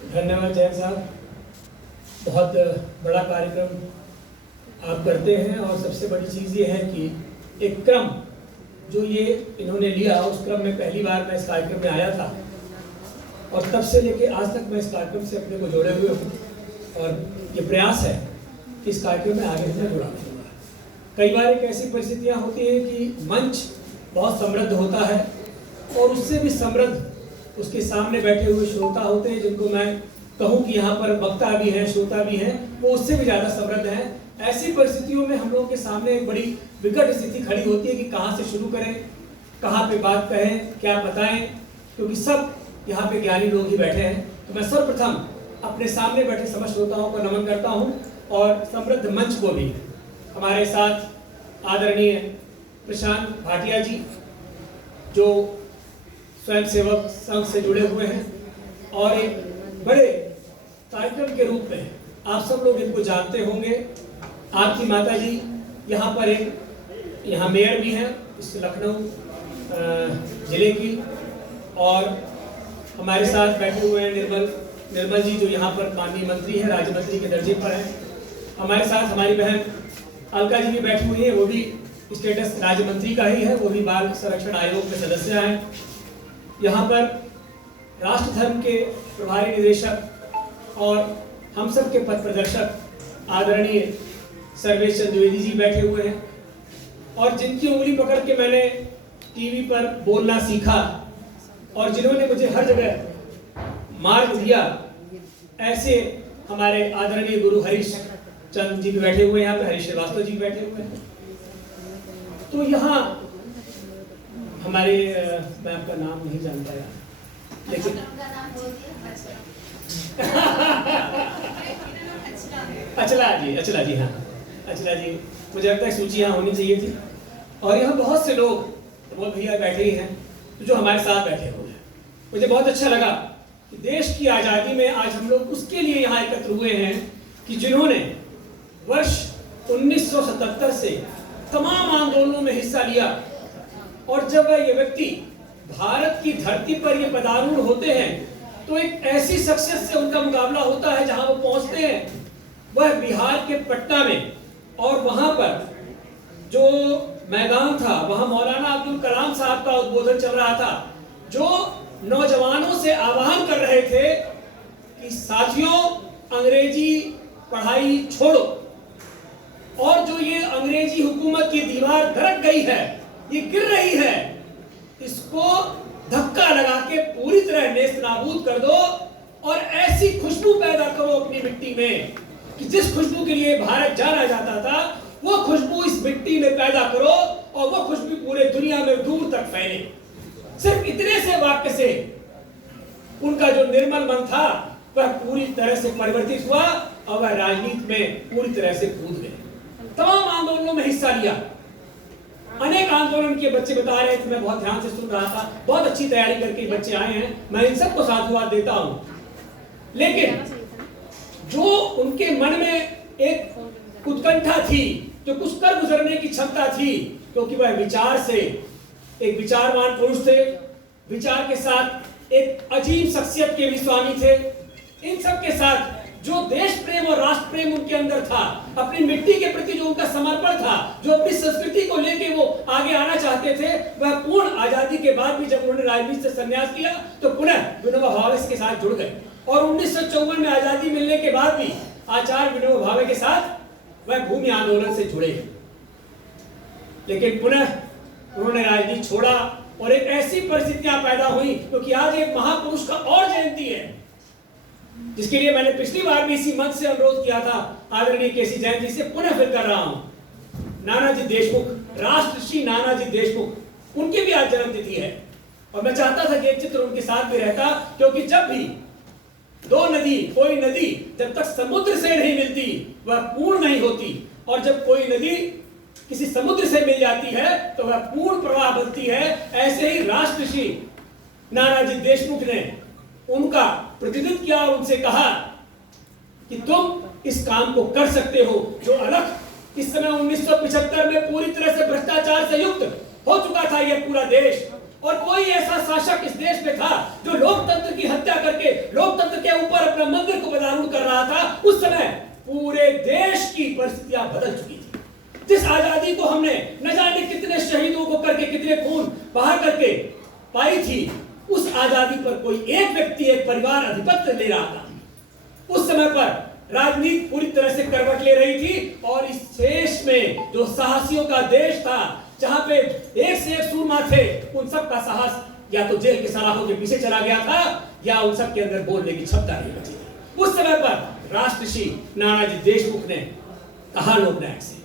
धन्यवाद जैन साहब। बहुत बड़ा कार्यक्रम आप करते हैं और सबसे बड़ी चीज़ ये है कि एक क्रम जो ये इन्होंने लिया, उस क्रम में पहली बार मैं इस कार्यक्रम में आया था और तब से लेके आज तक मैं इस कार्यक्रम से अपने को जोड़े हुए हूँ और ये प्रयास है कि इस कार्यक्रम में आगे मैं जुड़ा रहूँगा। कई बार एक ऐसी परिस्थितियाँ होती हैं कि मंच बहुत समृद्ध होता है और उससे भी समृद्ध उसके सामने बैठे हुए श्रोता होते हैं, जिनको मैं कहूँ कि यहाँ पर वक्ता भी हैं, श्रोता भी हैं, वो उससे भी ज़्यादा समृद्ध हैं। ऐसी परिस्थितियों में हम लोगों के सामने एक बड़ी विकट स्थिति खड़ी होती है कि कहाँ से शुरू करें, कहाँ पे बात कहें, क्या बताएं, क्योंकि सब यहाँ पे ज्ञानी लोग ही बैठे हैं। तो मैं सर्वप्रथम अपने सामने बैठे समस्त श्रोताओं को नमन करता हूँ और समृद्ध मंच को भी। हमारे साथ आदरणीय प्रशांत भाटिया जी जो स्वयंसेवक संघ से जुड़े हुए हैं और एक बड़े कार्यक्रम के रूप में आप सब लोग इनको जानते होंगे। आपकी माता जी यहाँ पर यहाँ मेयर भी हैं इस लखनऊ जिले की, और हमारे साथ बैठे हुए हैं निर्मल जी जो यहाँ पर माननीय मंत्री है, राज्य मंत्री के दर्जे पर हैं। हमारे साथ हमारी बहन अलका जी भी बैठी हुई है, वो भी स्टेटस राज्य मंत्री का ही है, वो भी बाल संरक्षण आयोग में सदस्य हैं। यहाँ पर राष्ट्र धर्म के प्रभारी निदेशक और हम सब के पथ प्रदर्शक आदरणीय सर्वेश चंद्र द्विवेदी जी बैठे हुए हैं, और जिनकी उंगली पकड़ के मैंने टीवी पर बोलना सीखा और जिन्होंने मुझे हर जगह मार्ग दिया, ऐसे हमारे आदरणीय गुरु हरीश चंद जी भी बैठे हुए हैं, यहाँ पे हरीश श्रीवास्तव जी भी बैठे हुए हैं। तो यहाँ हमारे मैं आपका नाम नहीं जानता यार, लेकिन अचला जी हाँ, अचला जी, मुझे लगता है सूची यहाँ होनी चाहिए थी। और यहाँ बहुत से लोग वो भैया बैठे ही हैं जो हमारे साथ बैठे हुए हैं। मुझे बहुत अच्छा लगा कि देश की आज़ादी में आज हम लोग उसके लिए यहाँ एकत्र हुए हैं कि जिन्होंने वर्ष 1977 से तमाम आंदोलनों में हिस्सा लिया, और जब ये व्यक्ति भारत की धरती पर ये पदारूढ़ होते हैं तो एक ऐसी शख्सियत से उनका मुकाबला होता है जहां वो पहुंचते हैं वह बिहार के पटना में, और वहां पर जो मैदान था वहां मौलाना अब्दुल कलाम साहब का उद्बोधन चल रहा था, जो नौजवानों से आह्वान कर रहे थे कि साथियों अंग्रेजी पढ़ाई छोड़ो, और जो ये अंग्रेजी हुकूमत की दीवार दरक गई है, ये गिर रही है, इसको धक्का लगा के पूरी तरह नेस्त नाबूद कर दो और ऐसी खुशबू पैदा करो अपनी मिट्टी में कि जिस खुशबू के लिए भारत जाना जाता था वो खुशबू इस मिट्टी में पैदा करो और वो खुशबू पूरे दुनिया में दूर तक फैले। सिर्फ इतने से वाक्य से उनका जो निर्मल मन था वह पूरी तरह से परिवर्तित हुआ और वह राजनीति में पूरी तरह से कूद गए। तमाम आंदोलनों में हिस्सा लिया, अनेक आंदोलन के बच्चे बता रहे थे, मैं बहुत ध्यान से सुन रहा था, बहुत अच्छी तैयारी करके बच्चे आए हैं, मैं इन सबको साधुवाद देता हूं। लेकिन जो उनके मन में एक उत्कंठा थी, जो कुछ कर गुजरने की क्षमता थी, क्योंकि वह विचार से एक विचारवान पुरुष थे, विचार के साथ एक अजीब शख्सियत के भी स्वामी थे, इन सब के साथ जो देश प्रेम और राष्ट्र प्रेम उनके अंदर था, अपनी मिट्टी के प्रति जो उनका समर्पण था, जो अपनी संस्कृति को लेके वो आगे आना चाहते थे, वह पूर्ण आजादी के बाद भी जब उन्होंने राजनीति से संन्यास किया तो पुनः विनोबा भावे के साथ जुड़ गए, और 1954 में आजादी मिलने के बाद भी आचार्य विनोबा भावे के साथ वह भूमि आंदोलन से जुड़े। लेकिन पुनः उन्होंने राजनीति छोड़ा और एक ऐसी परिस्थितियां पैदा हुई, क्योंकि आज एक महापुरुष का और जयंती है जिसके लिए मैंने पिछली बार भी इसी मंच से अनुरोध किया था आदरणीय केसी जैन जी से, पुनः फिर कर रहा हूं। नानाजी देशमुख, राष्ट्रश्री नानाजी देशमुख, उनकी भी आज जन्मतिथि है, और मैं चाहता था कि एक चित्र उनके साथ भी रहता, क्योंकि जब भी कोई नदी जब तक समुद्र से नहीं मिलती वह पूर्ण नहीं होती, और जब कोई नदी किसी समुद्र से मिल जाती है तो वह पूर्ण प्रवाह बनती है। ऐसे ही राष्ट्रश्री नानाजी देशमुख ने उनका प्रतिनिधित्व किया और उनसे कहा कि तुम इस काम को कर सकते हो, जो अलग इस समय 1975 में पूरी तरह से भ्रष्टाचार से युक्त हो चुका था यह पूरा देश, और कोई ऐसा शासक इस देश में था जो लोकतंत्र की हत्या करके लोकतंत्र पत्थर के ऊपर अपना मंदिर को पदारूढ़ कर रहा था, उस समय पूरे देश की परिस्थितियां बदल चुकी थी। जिस आजादी को हमने न जाने कितने शहीदों को करके, कितने खून बहा करके पाई थी, उस आजादी पर कोई एक व्यक्ति, एक परिवार आधिपत्य ले रहा था। उस समय पर राजनीति पूरी तरह से करवट ले रही थी और इस देश में जो साहसियों का देश था, जहां पे एक से एक सूरमा थे, उन सब का साहस या तो जेल के सलाखों के पीछे चला गया था या उन सब के अंदर बोलने की क्षमता नहीं बची थी। उस समय पर राष्ट्रश्री नानाजी देशमुख ने कहा लोकनायक से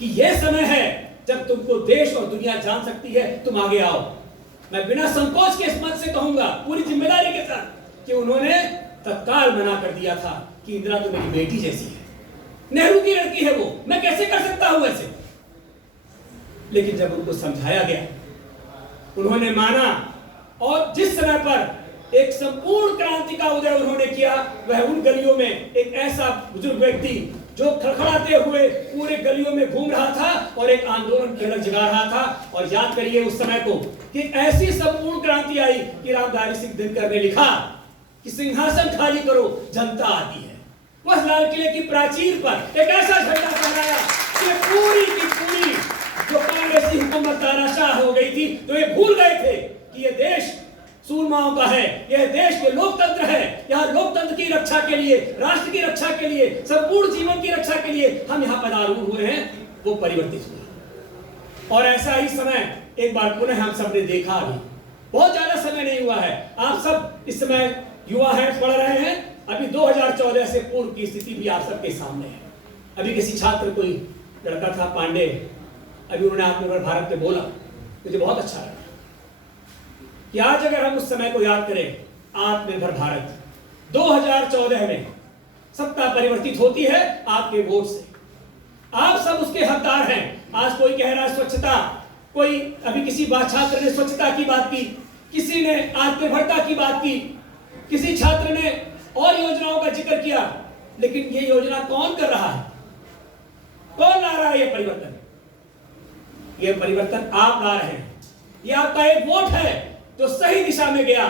कि यह समय है जब तुमको देश और दुनिया जान सकती है, तुम आगे आओ। मैं बिना संकोच के इस मंच से कहूंगा पूरी जिम्मेदारी के साथ कि उन्होंने तत्काल मना कर दिया था कि इंदिरा तो मेरी बेटी जैसी है, नेहरू की लड़की है वो, मैं कैसे कर सकता हूं ऐसे। लेकिन जब उनको समझाया गया, उन्होंने माना और जिस समय पर एक संपूर्ण क्रांति का उदय उन्होंने किया, वह उन गलियों में एक ऐसा बुजुर्ग व्यक्ति जो खड़खड़ाते हुए पूरे गलियों में घूम रहा था और एक आंदोलन की अलग जगा रहा था। और याद करिए उस समय को कि ऐसी संपूर्ण क्रांति आई कि रामधारी सिंह दिनकर ने लिखा कि सिंहासन खाली करो, जनता आती है। वह लाल किले की प्राचीर पर एक ऐसा झंडा फहराया कि पूरी की पूरी जो कांग्रेसी हुकूमत तानाशाह हो गई थी, तो ये भूल गए थे कि यह देश सूरमाओं का है, यह देश के लोकतंत्र है। यहाँ लोकतंत्र की रक्षा के लिए, राष्ट्र की रक्षा के लिए, संपूर्ण जीवन की रक्षा के लिए हम यहाँ पधारूढ़ हुए हैं, वो परिवर्तित हुआ। और ऐसा ही समय एक बार पुनः हम सब ने देखा। अभी बहुत ज्यादा समय नहीं हुआ है, आप सब इस समय युवा हैं, पढ़ रहे हैं। अभी 2014 से पूर्व की स्थिति भी आप सबके सामने है। अभी किसी छात्र, कोई लड़का था पांडे, अभी उन्होंने आत्मनिर्भर भारत में बोला, मुझे बहुत अच्छा लगा कि आज अगर हम उस समय को याद करें, आत्मनिर्भर भारत 2014 में सत्ता परिवर्तित होती है आपके वोट से, आप सब उसके हकदार हैं। आज कोई कह रहा है स्वच्छता, कोई अभी किसी छात्र ने स्वच्छता की बात की, किसी ने आत्मनिर्भरता की बात की, किसी छात्र ने और योजनाओं का जिक्र किया। लेकिन ये योजना कौन कर रहा है, कौन ला रहा है ये परिवर्तन? ये परिवर्तन आप ला रहे हैं। ये आपका एक वोट है जो सही दिशा में गया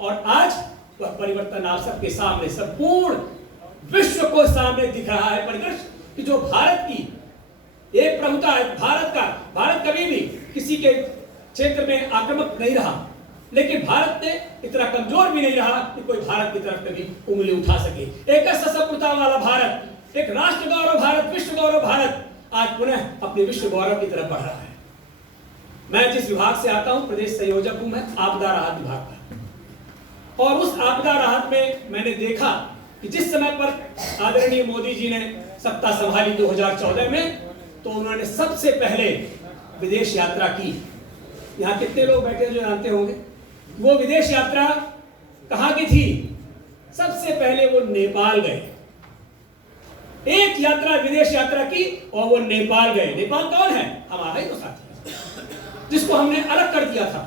और आज वह परिवर्तन आप सबके सामने, संपूर्ण विश्व को सामने दिख रहा है परिदृश्य कि जो भारत की एक प्रभुता है, भारत कभी भी किसी के क्षेत्र में आक्रामक नहीं रहा, लेकिन भारत ने इतना कमजोर भी नहीं रहा कि कोई भारत की तरफ कभी उंगली उठा सके। एक सशक्तता वाला भारत, एक राष्ट्र गौरव भारत, विश्व गौरव भारत आज पुनः अपने विश्व गौरव की तरफ बढ़ रहा है। मैं जिस विभाग से आता हूं, प्रदेश संयोजक हूं मैं आपदा राहत विभाग का, और उस आपदा राहत में मैंने देखा कि जिस समय पर आदरणीय मोदी जी ने सत्ता संभाली 2014 में, तो उन्होंने सबसे पहले विदेश यात्रा की। यहाँ कितने लोग बैठे जो जानते होंगे वो विदेश यात्रा कहाँ की थी? सबसे पहले वो नेपाल गए। एक यात्रा, विदेश यात्रा की और वो नेपाल गए। नेपाल कौन है? हमारा ही तो साथी है, जिसको हमने अलग कर दिया था।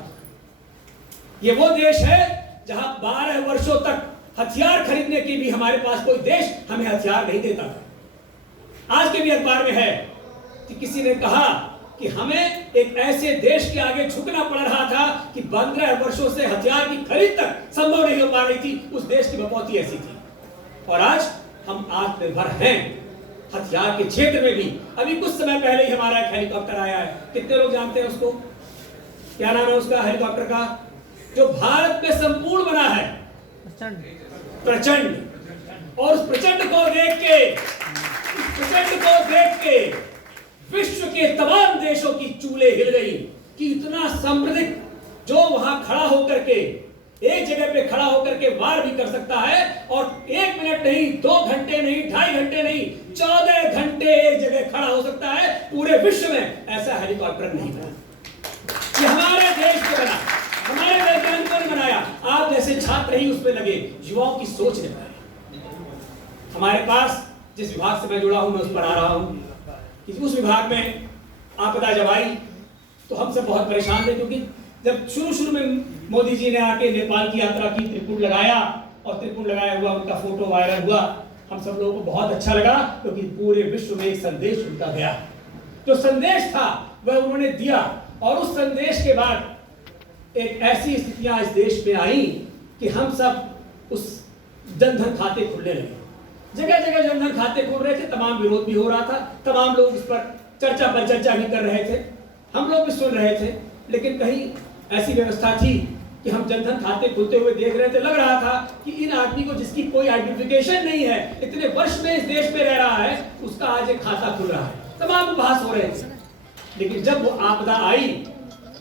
ये वो देश है जहां 12 वर्षों तक हथियार खरीदने की भी हमारे पास कोई देश हमें हथियार नहीं देता था। आज के भी अखबार में है कि किसी ने कहा कि हमें एक ऐसे देश के आगे झुकना पड़ रहा था कि 15 वर्षों से हथियार की खरीद तक संभव नहीं हो पा रही थी। उस देश की बपौती ऐसी थी। और आज हम आत्मनिर्भर हैं हथियार के क्षेत्र में भी। अभी कुछ समय पहले ही हमारा एक हेलीकॉप्टर आया है, कितने लोग जानते हैं उसको? क्या नाम है उसका हेलीकॉप्टर का, जो भारत में संपूर्ण बना है? प्रचंड। और उस प्रचंड को देख के विश्व के तमाम देशों की चूल्हे हिल गई कि इतना समृद्ध जो वहां खड़ा होकर के, एक जगह पे खड़ा होकर के वार भी कर सकता है, और 1 मिनट नहीं, 2 घंटे नहीं, 2.5 घंटे नहीं, 14 घंटे एक जगह खड़ा हो सकता है। पूरे विश्व में ऐसा हेलीकॉप्टर नहीं बना। ये हमारे देश में बना, हमारे वैज्ञानिकों ने बनाया। आप जैसे छात्र ही उसमें लगे, युवाओं की सोच ने बनाई। हमारे पास जिस विभाग से मैं जुड़ा हूं, मैं उस पर आ रहा हूं कि उस विभाग में आपदा जब आई तो हम सब बहुत परेशान थे, क्योंकि जब शुरू में मोदी जी ने आके नेपाल की यात्रा की, त्रिपुट लगाया, और त्रिपुट लगाया हुआ उनका फोटो वायरल हुआ, हम सब लोगों को बहुत अच्छा लगा, क्योंकि पूरे विश्व में एक संदेश उनका गया। जो संदेश था वह उन्होंने दिया, और उस संदेश के बाद एक ऐसी स्थितियां इस देश में आई कि हम सब उस जनधन खाते खुलने लगे। जगह जगह जनधन खाते खुल रहे थे, तमाम विरोध भी हो रहा था, तमाम लोग इस पर चर्चा भी कर रहे थे, हम लोग भी सुन रहे थे। लेकिन कहीं ऐसी व्यवस्था थी कि हम जनधन खाते खुलते हुए देख रहे थे, लग रहा था कि इन आदमी को जिसकी कोई आइडेंटिफिकेशन नहीं है, इतने वर्ष में इस देश में रह रहा है, उसका आज एक खाता खुल रहा है। तमाम बहस हो रहे थे। लेकिन जब वो आपदा आई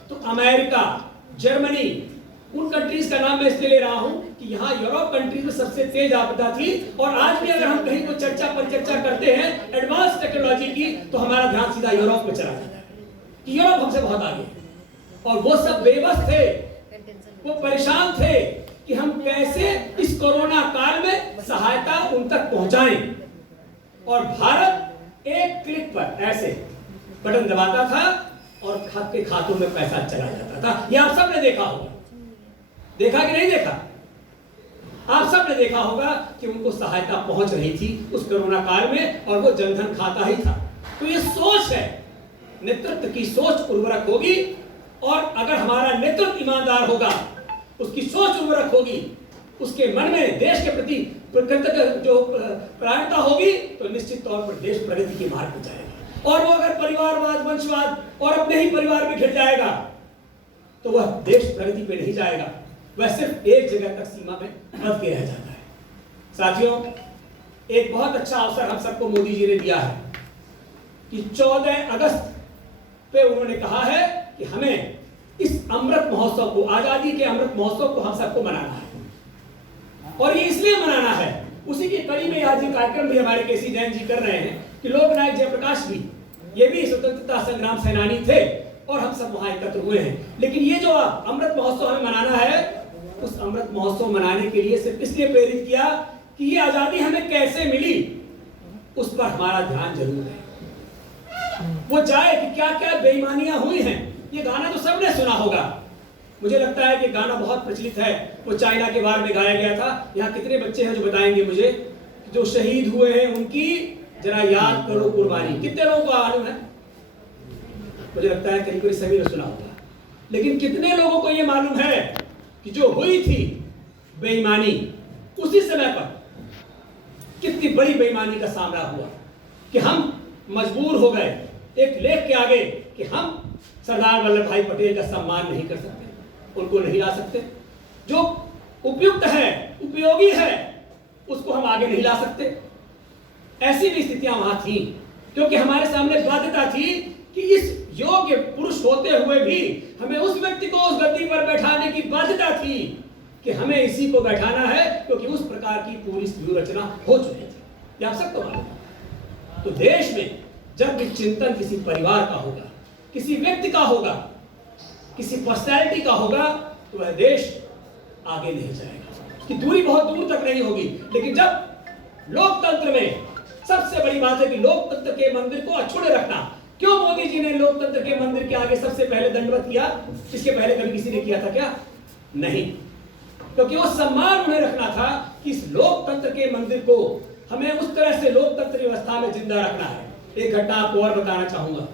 तो अमेरिका, जर्मनी, उन कंट्रीज का नाम मैं इसलिए ले रहा हूं कि यहाँ यूरोप कंट्रीज में सबसे तेज आपदा थी। और आज भी अगर हम कहीं को चर्चा करते हैं एडवांस टेक्नोलॉजी की, तो हमारा ध्यान सीधा यूरोप में चला जाता है कि यूरोप हमसे बहुत आगे है। और वो सब बेबस थे, वो परेशान थे कि हम कैसे इस कोरोना काल में सहायता उन तक पहुंचाएं। और भारत एक क्लिक पर ऐसे बटन दबाता था और सबके खातों में पैसा चला जाता था। ये आप सब ने देखा होगा, देखा कि नहीं देखा? आप सब ने देखा होगा कि उनको सहायता पहुंच रही थी उस कोरोना काल में, और वो जनधन खाता ही था। तो ये सोच है, नेतृत्व की सोच उर्वरक होगी, और अगर हमारा नेतृत्व ईमानदार होगा, उसकी सोच उर्वरक होगी, उसके मन में देश के प्रति जो प्राणता होगी, तो निश्चित तौर पर देश प्रगति के मार्ग पर जाएगा। और वो अगर परिवारवाद, वंशवाद और अपने ही परिवार में घिर जाएगा, तो वह देश प्रगति पे नहीं जाएगा, वह सिर्फ एक जगह तक सीमा में बंध के रह जाता है। साथियों, एक बहुत अच्छा अवसर हम सबको मोदी जी ने दिया है कि 14 अगस्त पे उन्होंने कहा है कि हमें इस अमृत महोत्सव को, आजादी के अमृत महोत्सव को हम सबको मनाना है। और ये इसलिए मनाना है, उसी की कड़ी में आज ये कार्यक्रम भी हमारे केसी जैन जी कर रहे हैं कि लोक नायक जयप्रकाश भी, ये भी स्वतंत्रता संग्राम सेनानी थे और हम सब वहां एकत्र हुए हैं। लेकिन ये जो अमृत महोत्सव हमें मनाना है, उस अमृत महोत्सव मनाने के लिए सिर्फ इसलिए प्रेरित किया कि ये आजादी हमें कैसे मिली, उस पर हमारा ध्यान जरूर है। वो जाए कि क्या क्या बेईमानियां हुई हैं। ये गाना तो सबने सुना होगा, मुझे लगता है कि गाना बहुत प्रचलित है, वो चाइना के बारे में गाया गया था। यहाँ कितने बच्चे हैं जो बताएंगे मुझे, जो शहीद हुए हैं उनकी जरा याद करो कुर्बानी। कितने लोगों को मालूम है? मुझे लगता है कहीं कोई सभी ने सुना होगा, लेकिन कितने लोगों को ये मालूम है कि जो हुई थी बेईमानी, उसी समय पर कितनी बड़ी बेईमानी का सामना हुआ कि हम मजबूर हो गए एक लेख के आगे कि हम सरदार वल्लभ भाई पटेल का सम्मान नहीं कर सकते, उनको नहीं ला सकते। जो उपयुक्त है, उपयोगी है, उसको हम आगे नहीं ला सकते। ऐसी भी स्थितियां वहां थी, क्योंकि हमारे सामने बाध्यता थी कि इस योग्य पुरुष होते हुए भी हमें उस व्यक्ति को उस गद्दी पर बैठाने की बाध्यता थी कि हमें इसी को बैठाना है, क्योंकि उस प्रकार की पूरी व्यूह रचना हो चुकी थी। ये आप सबको मालूम है। तो देश में जब भी चिंतन किसी परिवार का होगा, किसी व्यक्ति का होगा, किसी पर्सनैलिटी का होगा, तो वह देश आगे नहीं जाएगा, उसकी दूरी बहुत दूर तक नहीं होगी। लेकिन जब लोकतंत्र में सबसे बड़ी बात है कि लोकतंत्र के मंदिर को अछूते रखना। क्यों मोदी जी ने लोकतंत्र के मंदिर के आगे सबसे पहले दंडवत किया? इसके पहले कभी किसी ने किया था क्या? नहीं, क्योंकि वो सम्मान उन्हें रखना था कि इस लोकतंत्र के मंदिर को हमें उस तरह से लोकतंत्र व्यवस्था में जिंदा रखना है। एक घटना आपको और बताना चाहूंगा।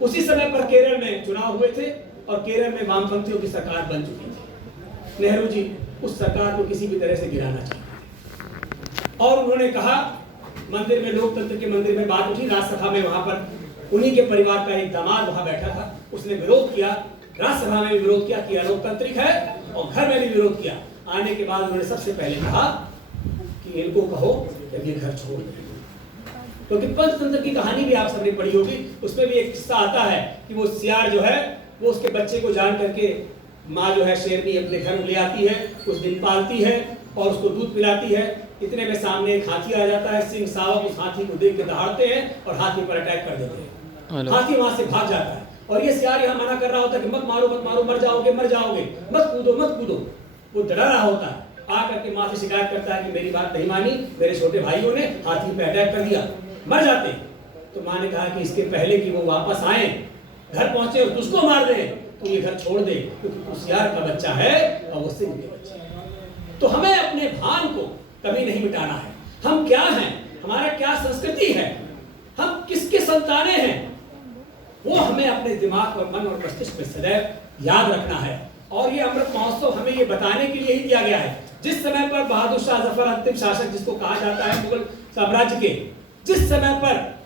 उसी समय पर केरल में चुनाव हुए थे और केरल में वामपंथियों की सरकार बन चुकी थी। नेहरू जी उस सरकार को किसी भी तरह से गिराना चाहते और उन्होंने कहा, मंदिर में, लोकतंत्र के मंदिर में बात उठी, राज्यसभा में वहां पर उन्हीं के परिवार का एक दामाद वहां बैठा था, उसने विरोध किया, राज्यसभा में भी विरोध किया कि अलोकतांत्रिक है, और घर में भी विरोध किया। आने के बाद उन्होंने सबसे पहले कहा कि इनको कहो कि ये घर छोड़ दें, क्योंकि पंचतंत्र की कहानी भी आप सबने पढ़ी होगी, उसमें भी एक किस्सा आता है कि वो सियार जो है वो उसके बच्चे को जान करके माँ जो है शेरनी अपने घर में ले आती है, कुछ दिन पालती है और उसको दूध पिलाती है। इतने में सामने एक हाथी आ जाता है, सिंह सावक उस हाथी को देख के दहाड़ते हैं और हाथी पर अटैक कर देते हैं। हाथी वहां से भाग जाता है और ये सियार यहाँ मना कर रहा होता है कि मत मारो मत मारो, मर जाओगे मर जाओगे, मत कूदो मत कूदो। वो डरा रहा होता है, आकर के माँ से शिकायत करता है कि मेरी बात नहीं मानी, मेरे छोटे भाइयों ने हाथी पे अटैक कर दिया, मर जाते। तो माँ ने कहा कि इसके पहले कि वो वापस आए, घर पहुंचे और उसको मार दे, तो ये घर छोड़ दे, क्योंकि वो सियार का बच्चा है और वो सिंह के बच्चे हैं। तो हमें अपने भान को कभी नहीं मिटाना है। हम क्या हैं, हमारा क्या संस्कृति है, हम किसके संतानें हैं, वो हमें अपने दिमाग और मन और मस्तिष्क में सदैव याद रखना है। और ये अमृत महोत्सव हमें ये बताने के लिए ही दिया गया है। जिस समय पर बहादुर शाह जफर अंतिम शासक जिसको कहा जाता है मुगल साम्राज्य के, जिस समय पर